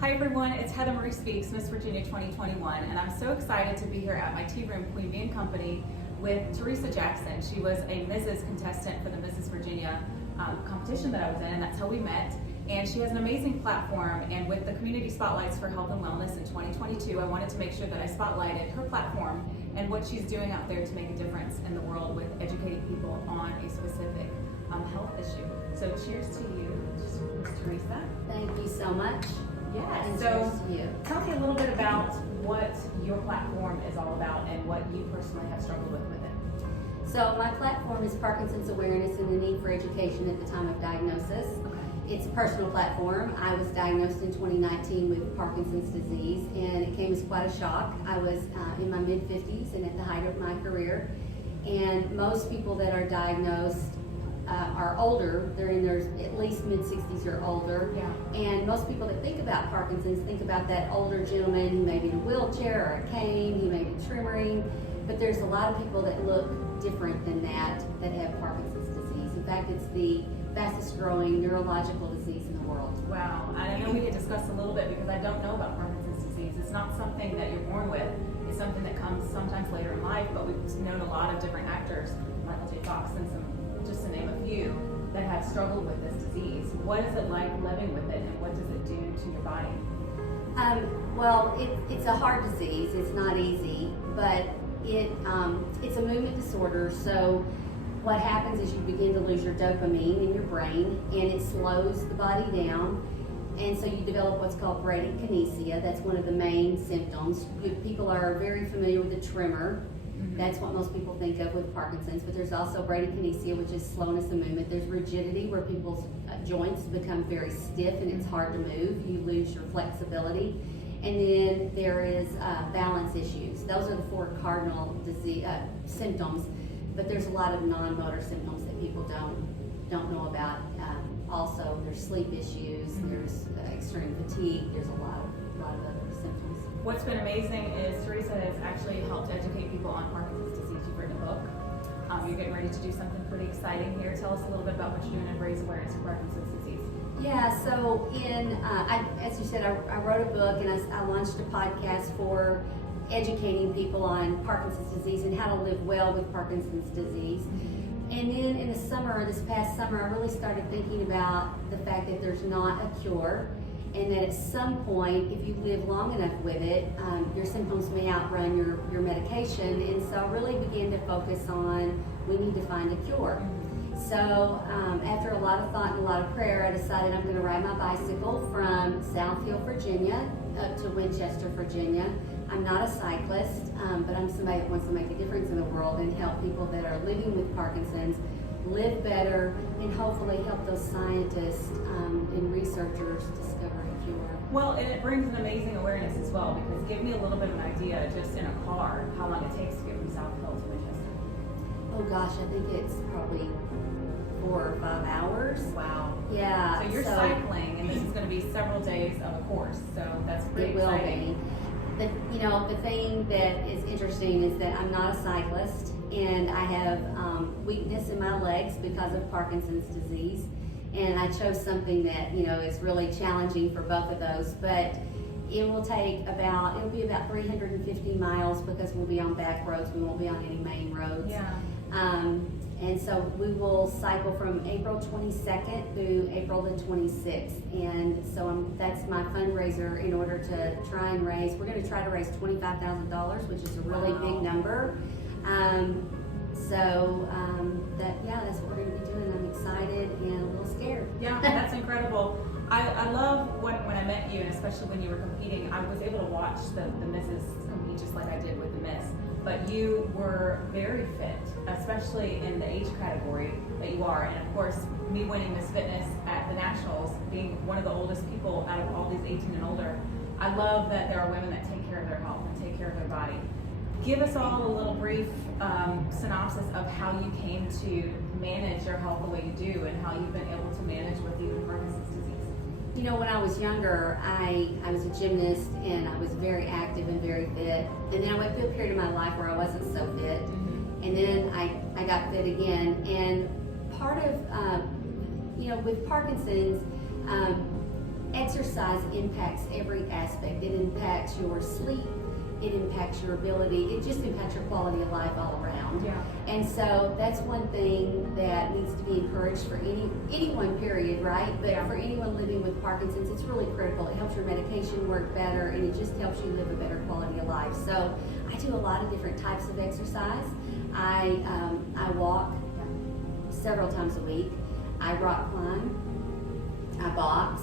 Hi everyone, it's Heather Marie Speaks, Miss Virginia 2021, and I'm so excited to be here at my tea room, Queen Bee & Company, with Teresa Jackson. She was a Mrs. contestant for the Mrs. Virginia competition that I was in, and that's how we met. And she has an amazing platform, and with the Community Spotlights for Health and Wellness in 2022, I wanted to make sure that I spotlighted her platform and what she's doing out there to make a difference in the world with educating people on a specific health issue. So cheers to you, Ms. Teresa. Thank you so much. Yes, And so cheers to you. tell me a little bit about what your platform is all about and what you personally have struggled with it. So my platform is Parkinson's awareness and the need for education at the time of diagnosis. Okay. It's a personal platform. I was diagnosed in 2019 with Parkinson's disease, and it came as quite a shock. I was in my mid-50s and at the height of my career, and most people that are diagnosed are older. They're in their at least mid-60s or older. Yeah. And most people that think about Parkinson's think about that older gentleman who may be in a wheelchair or a cane, he may be tremoring, but there's a lot of people that look different than that have Parkinson's disease. In fact, it's the fastest growing neurological disease in the world. Wow, and I know we could discuss a little bit because I don't know about Parkinson's disease. It's not something that you're born with. It's something that comes sometimes later in life, but we've known a lot of different actors, Michael J. Fox and some, just to name a few, that have struggled with this disease. What is it like living with it, and what does it do to your body? Well, it's a hard disease. It's not easy, but it's a movement disorder. So what happens is you begin to lose your dopamine in your brain, and it slows the body down. And so you develop what's called bradykinesia. That's one of the main symptoms. People are very familiar with the tremor. That's what most people think of with Parkinson's, but there's also bradykinesia, which is slowness of movement. There's rigidity, where people's joints become very stiff and it's hard to move. You lose your flexibility. And then there is balance issues. Those are the four cardinal disease symptoms, but there's a lot of non-motor symptoms that people don't know about. Also, there's sleep issues, there's extreme fatigue, there's a lot of other symptoms. What's been amazing is Teresa has actually helped educate people on Parkinson's disease. You've written a book. You're getting ready to do something pretty exciting here. Tell us a little bit about what you're doing to raise awareness of Parkinson's disease. Yeah, so as you said, I wrote a book, and I launched a podcast for educating people on Parkinson's disease and how to live well with Parkinson's disease. And then in the summer, this past summer, I really started thinking about the fact that there's not a cure, and that at some point, if you live long enough with it, your symptoms may outrun your medication. And so I really began to focus on, we need to find a cure. So after a lot of thought and a lot of prayer, I decided I'm going to ride my bicycle from South Hill, Virginia, up to Winchester, Virginia. I'm not a cyclist, but I'm somebody that wants to make a difference in the world and help people that are living with Parkinson's live better, and hopefully help those scientists and researchers discover a cure. Well, and it brings an amazing awareness as well, because give me a little bit of an idea, just in a car, how long it takes to get from South Hill to Winchester. Oh gosh, I think it's probably 4 or 5 hours. Wow. Yeah. So you're cycling, and this is going to be several days of a course, so that's pretty exciting. The thing that is interesting is that I'm not a cyclist, and I have weakness in my legs because of Parkinson's disease, and I chose something that is really challenging for both of those. But it'll be about 350 miles, because we'll be on back roads. We won't be on any main roads. Yeah. And so we will cycle from April 22nd through April the 26th. And so that's my fundraiser in order to try and we're going to try to raise $25,000, which is a really big number. That's what we're going to be doing. I'm excited and a little scared. Yeah, that's incredible. I love when I met you, and especially when you were competing, I was able to watch the Misses compete just like I did with the Miss. But you were very fit, especially in the age category that you are. And of course, me winning Miss Fitness at the Nationals, being one of the oldest people out of all these 18 and older, I love that there are women that take care of their health and take care of their body. Give us all a little brief synopsis of how you came to manage your health the way you do, and how you've been able to manage with even Parkinson's disease. When I was younger, I was a gymnast, and I was very active and very fit. And then I went through a period of my life where I wasn't so fit. And then I got fit again. And part of, with Parkinson's, exercise impacts every aspect. It impacts your sleep, it impacts your ability, it just impacts your quality of life all around. Yeah. And so that's one thing that needs to be encouraged for anyone, period, right? But Yeah. for anyone living with Parkinson's, it's really critical. It helps your medication work better, and it just helps you live a better quality of life. So I do a lot of different types of exercise. I walk several times a week. I rock climb. I box.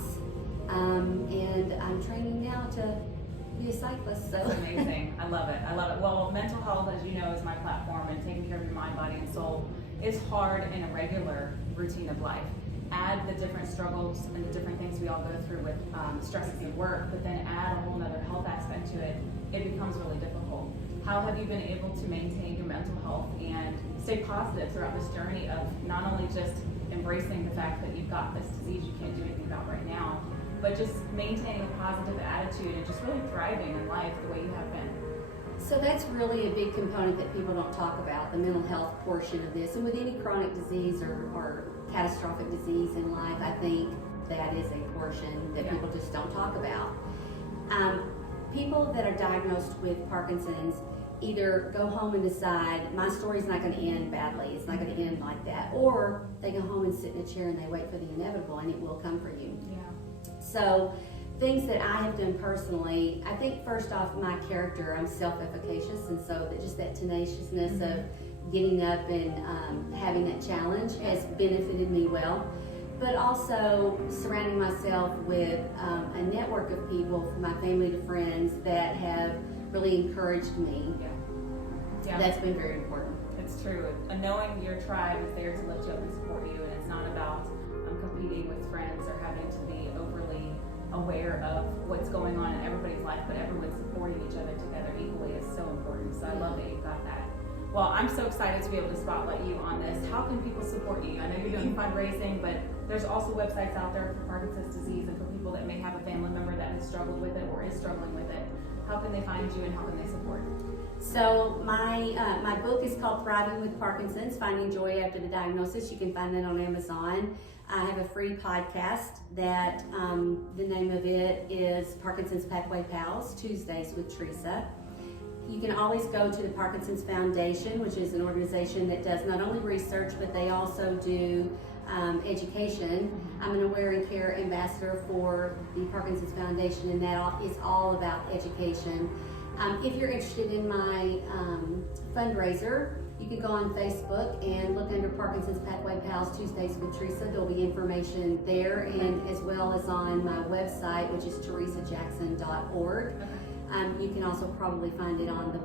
And I'm training now to be a cyclist. So That's amazing. I love it. I love it. Well, mental health, as you know, is my platform, and taking care of your mind, body, and soul is hard in a regular routine of life. Add the different struggles and the different things we all go through with stresses at work, but then add a whole nother health aspect to it, it becomes really difficult. How have you been able to maintain your mental health and stay positive throughout this journey of not only just embracing the fact that you've got this disease you can't do anything about right now, but just maintaining a positive attitude and just really thriving in life the way you have been? So that's really a big component that people don't talk about, the mental health portion of this. And with any chronic disease or catastrophic disease in life, I think that is a portion that people just don't talk about. People that are diagnosed with Parkinson's either go home and decide, my story's not going to end badly, it's not going to end like that, or they go home and sit in a chair and they wait for the inevitable, and it will come for you. Yeah. So things that I have done personally, I think first off, my character, I'm self-efficacious, and so that just that tenaciousness of getting up and having that challenge has benefited me well. But also surrounding myself with a network of people, from my family to friends, that have really encouraged me. Yeah. That's been very important. It's true. And knowing your tribe is there to lift you up and support you, and it's not about competing with friends or having to be overly aware of what's going on in everybody's life, but everyone supporting each other together equally is so important. So I love that you've got that. Well, I'm so excited to be able to spotlight you on this. How can people support you? I know you're doing fundraising, but there's also websites out there for Parkinson's disease and for people that may have a family member that has struggled with it or is struggling with it. How can they find you and how can they support? So my book is called Thriving with Parkinson's, Finding Joy After the Diagnosis. You can find that on Amazon. I have a free podcast that the name of it is Parkinson's Pathway Pals, Tuesdays with Teresa. You can always go to the Parkinson's Foundation, which is an organization that does not only research, but they also do education. I'm an Aware and Care ambassador for the Parkinson's Foundation, and that is all about education. If you're interested in my fundraiser, you can go on Facebook and look under Parkinson's Pathway Pals Tuesdays with Teresa. There'll be information there, and as well as on my website, which is teresajackson.org. You can also probably find it on the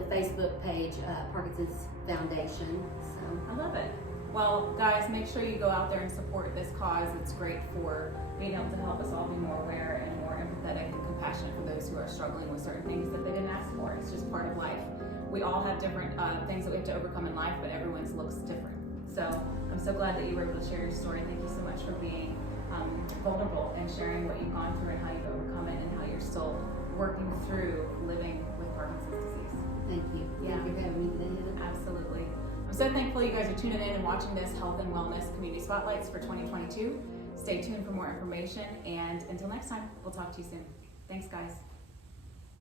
Facebook page, Parkinson's Foundation. So I love it. Well, guys, make sure you go out there and support this cause. It's great for being able to help us all be more aware and more empathetic and compassionate for those who are struggling with certain things that they didn't ask for. It's just part of life. We all have different things that we have to overcome in life, but everyone's looks different. So I'm so glad that you were able to share your story. Thank you so much for being vulnerable and sharing what you've gone through and how you've overcome it and how you're still working through living with Parkinson's disease. thank you. Yeah. Thank you for having me today, Heather. Absolutely. I'm so thankful you guys are tuning in and watching this Health and Wellness Community Spotlights for 2022. Stay tuned for more information, and until next time, we'll talk to you soon. Thanks, guys.